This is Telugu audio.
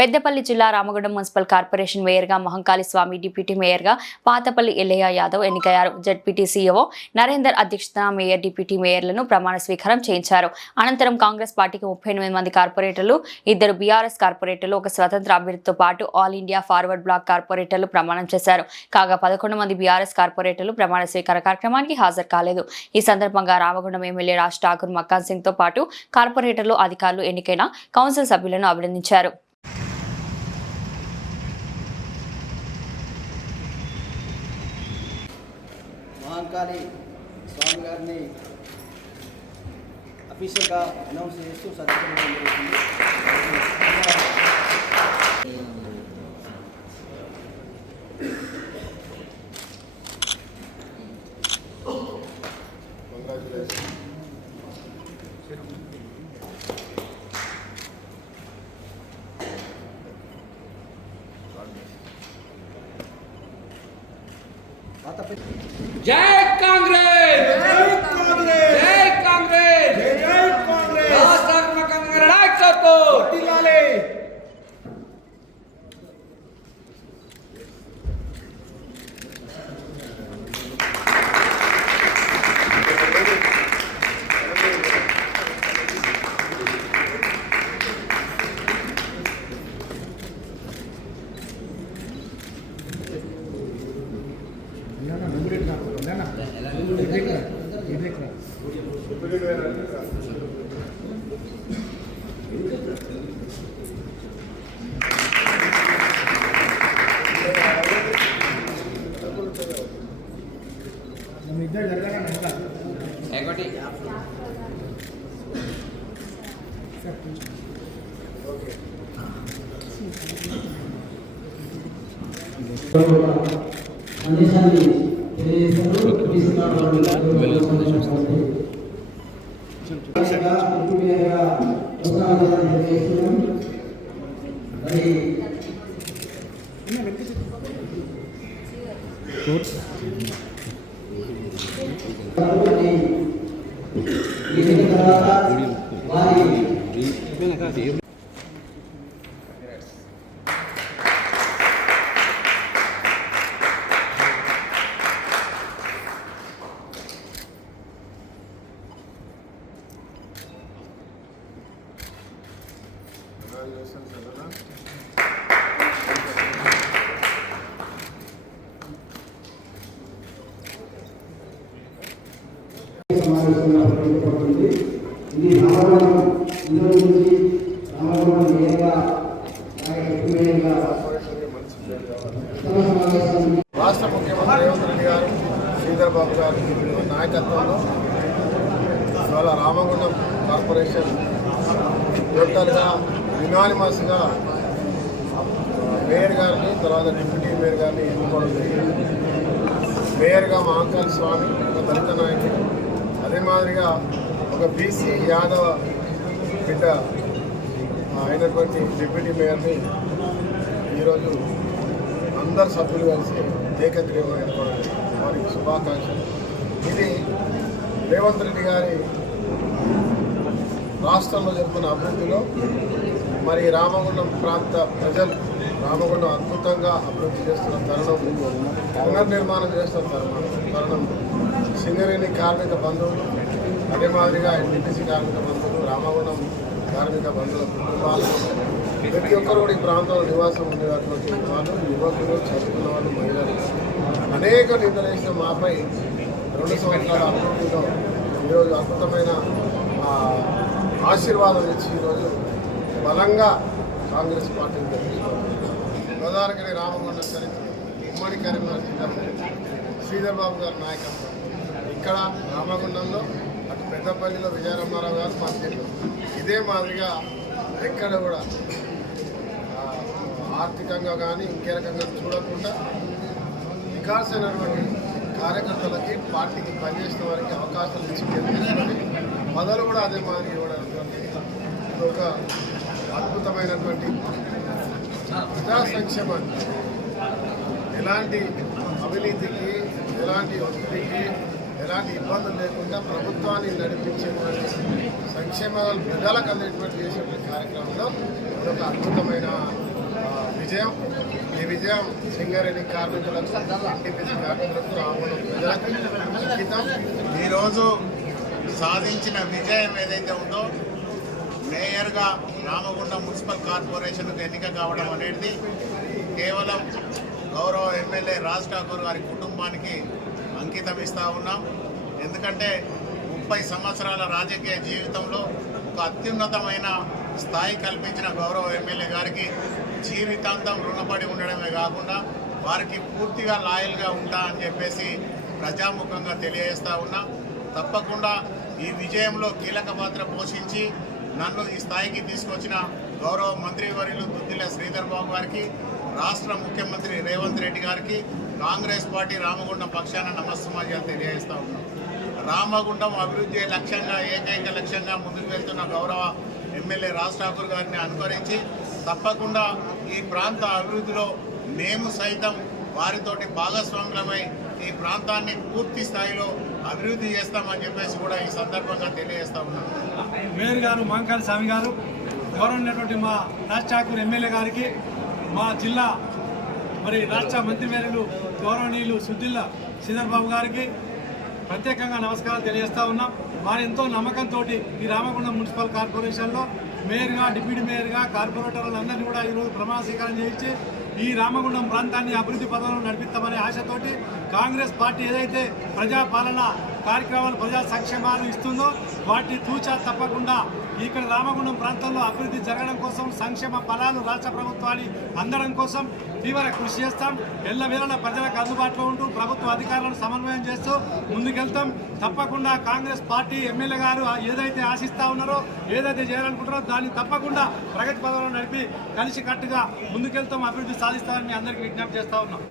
పెద్దపల్లి జిల్లా రామగుండం మున్సిపల్ కార్పొరేషన్ మేయర్గా మహంకాళి స్వామి, డిప్యూటీ మేయర్గా పాతపల్లి ఎల్లయ్య యాదవ్ ఎన్నికయ్యారు. జెడ్పీటీ సీఈఓ నరేందర్ అధ్యక్షతన మేయర్, డిప్యూటీ మేయర్లను ప్రమాణ స్వీకారం చేయించారు. అనంతరం కాంగ్రెస్ పార్టీకి 38 మంది కార్పొరేటర్లు, 2 బీఆర్ఎస్ కార్పొరేటర్లు, 1 స్వతంత్ర అభ్యర్థితో పాటు ఆల్ ఇండియా ఫార్వర్డ్ బ్లాక్ కార్పొరేటర్లు ప్రమాణం చేశారు. కాగా 11 మంది బీఆర్ఎస్ కార్పొరేటర్లు ప్రమాణ స్వీకార కార్యక్రమానికి హాజరు కాలేదు. ఈ సందర్భంగా రామగుండం ఎమ్మెల్యే రాజ్ ఠాకూర్, మక్కాన్ సింగ్ తో పాటు కార్పొరేటర్లు, అధికారులు ఎన్నికైన కౌన్సిల్ సభ్యులను అభినందించారు. మహంకాళి స్వామి గారిని అఫీషియల్గా అనౌన్స్ చేస్తూ సత్కరించడం జరుగుతుంది. जय कांग्रेस, जय कांग्रेस, जय कांग्रेस, जय कांग्रेस। राष्ट्रपति कांग्रेस नायकत्व వర్ధిల్లాలి। రాష్ట్ర ముఖ్యమంత్రి రేవంత్ రెడ్డి గారు, శ్రీధర్ బాబు గారు నాయకత్వంలో ఇవాళ రామగుండం కార్పొరేషన్ టోటల్గా యునానిమస్గా మేయర్ గారిని, తర్వాత డిప్యూటీ మేయర్ గారిని ఎన్నుకోవడం జరిగింది. మేయర్గా మహంకాళి స్వామి, ఒక దళిత నాయకుడు, అదే మాదిరిగా ఒక బీసీ యాదవ బిడ్డ అయినటువంటి డిప్యూటీ మేయర్ని ఈరోజు అందరు సభ్యులు కలిసి ఏకగ్రీవంగా ఎన్నుకోవడం, వారికి శుభాకాంక్షలు. ఇది రేవంత్ రెడ్డి గారి రాష్ట్రంలో జరుగుతున్న అభివృద్ధిలో మరి రామగుండం ప్రాంత ప్రజలు రామగుండం అద్భుతంగా అభివృద్ధి చేస్తున్న తరుణం, పునర్నిర్మాణం చేస్తున్న తరుణం సింగరేణి కార్మిక బంధువులు, అదే మాదిరిగా ఎన్టీసీ కార్మిక బంధువులు, రామగుండం కార్మిక బంధువుల కుటుంబాలు, ప్రతి ఒక్కరు కూడా ఈ ప్రాంతంలో నివాసం ఉండేటటువంటి వాళ్ళు, యువకులు, చదువుకున్న వాళ్ళు, మహిళలు అనేక నిందలేసిన మాపై 2 సంవత్సరాల అభివృద్ధిలో ఈరోజు అద్భుతమైన ఆశీర్వాదం ఇచ్చి ఈరోజు బలంగా కాంగ్రెస్ పార్టీని గెలిపించారు. గోదావరిగిరి రామగుండం చరిత్ర ఉమ్మడి కరీంనగర్ జిల్లా శ్రీధర్ బాబు గారి నాయకత్వం ఇక్కడ రామగుండంలో, అటు పెద్దపల్లిలో విజయరామారావు గారు మంత్రులు, ఇదే మాదిరిగా ఎక్కడ కూడా ఆర్థికంగా కానీ ఇంకే రకంగా చూడకుండా వికాసమైనటువంటి కార్యకర్తలకి, పార్టీకి పనిచేసిన వారికి అవకాశాలు ఇచ్చి గెలిపించుకొని మొదలు కూడా అదే మాదిరి ఇవ్వడానికి ఒక అద్భుతమైనటువంటి ప్రజా సంక్షేమాన్ని, ఎలాంటి అవినీతికి, ఎలాంటి ఒత్తిడికి, ఎలాంటి ఇబ్బందులు లేకుండా ప్రభుత్వాన్ని నడిపించేటువంటి సంక్షేమాలు ప్రజలకు అందేటువంటి చేసేటువంటి కార్యక్రమంలో ఇదొక అద్భుతమైన విజయం. ఈ విజయం సింగరేణి కార్మికులకు, ఎన్టీపీసీ కార్మికులకు, రామగుండం ప్రజలకు అంకితం. ఈరోజు సాధించిన విజయం ఏదైతే ఉందో మేయర్గా రామగుండం మున్సిపల్ కార్పొరేషన్కు ఎన్నిక కావడం అనేది కేవలం గౌరవ ఎమ్మెల్యే రాజ్ ఠాకూర్ గారి కుటుంబానికి అంకితం ఇస్తూ ఉన్నాం. ఎందుకంటే 30 సంవత్సరాల రాజకీయ జీవితంలో ఒక అత్యున్నతమైన స్థాయి కల్పించిన గౌరవ ఎమ్మెల్యే గారికి జీవితాంతం రుణపడి ఉండడమే కాకుండా వారికి పూర్తిగా లాయల్గా ఉంటా అని చెప్పేసి ప్రజాముఖంగా తెలియజేస్తూ ఉన్నా. తప్పకుండా ఈ విజయంలో కీలక పాత్ర పోషించి నన్ను ఈ స్థాయికి తీసుకొచ్చిన గౌరవ మంత్రివర్యులు దుద్దిల్ల శ్రీధర్ బాబు గారికి, రాష్ట్ర ముఖ్యమంత్రి రేవంత్ రెడ్డి గారికి, కాంగ్రెస్ పార్టీ రామగుండం పక్షాన నమస్సమాజాలు తెలియజేస్తూ ఉన్నాం. రామగుండం అభివృద్ధి లక్ష్యంగా, ఏకైక లక్ష్యంగా ముందుకు వెళ్తున్న గౌరవ ఎమ్మెల్యే రాజ్ ఠాకూర్ గారిని అనుకరించి తప్పకుండా ఈ ప్రాంత అభివృద్ధిలో మేము సైతం వారితోటి భాగస్వాములమై ఈ ప్రాంతాన్ని పూర్తి స్థాయిలో అభివృద్ధి చేస్తామని చెప్పేసి కూడా ఈ సందర్భంగా తెలియజేస్తా ఉన్నాం. మేయర్ గారు మహంకాళి స్వామి గారు, గౌరవనీయులైనటువంటి మా రాజ్ ఠాకూర్ ఎమ్మెల్యే గారికి, మా జిల్లా రాష్ట్ర మంత్రివర్యులు గౌరవనీయులు సుద్దిల్ల శ్రీధర్ బాబు గారికి ప్రత్యేకంగా నమస్కారాలు తెలియజేస్తా ఉన్నాం. వారు ఎంతో నమ్మకంతో ఈ రామగుండం మున్సిపల్ కార్పొరేషన్లో మేయర్గా, డిప్యూటీ మేయర్గా, కార్పొరేటర్లందరినీ కూడా ఈరోజు ప్రమాణ స్వీకారం చేయించి ఈ రామగుండం ప్రాంతాన్ని అభివృద్ధి పథంలో నడిపిస్తామనే ఆశతోటి కాంగ్రెస్ పార్టీ ఏదైతే ప్రజాపాలన కార్యక్రమాలు, ప్రజా సంక్షేమాలు ఇస్తుందో వాటిని తూచా తప్పకుండా ఇక్కడ రామగుండం ప్రాంతంలో అభివృద్ధి జరగడం కోసం, సంక్షేమ ఫలాలు రాష్ట్ర ప్రభుత్వాన్ని అందడం కోసం తీవ్ర కృషి చేస్తాం. ఎల్లవేళలా ప్రజలకు అందుబాటులో ఉంటూ ప్రభుత్వ అధికారులను సమన్వయం చేస్తూ ముందుకెళ్తాం. తప్పకుండా కాంగ్రెస్ పార్టీ ఎమ్మెల్యే గారు ఏదైతే ఆశిస్తా ఉన్నారో, ఏదైతే చేయాలనుకుంటారో దాన్ని తప్పకుండా ప్రగతి పథంలో నడిపి కలిసికట్టుగా ముందుకెళ్తాం, అభివృద్ధి సాధిస్తామని మీ అందరికీ విజ్ఞప్తి చేస్తా ఉన్నాం.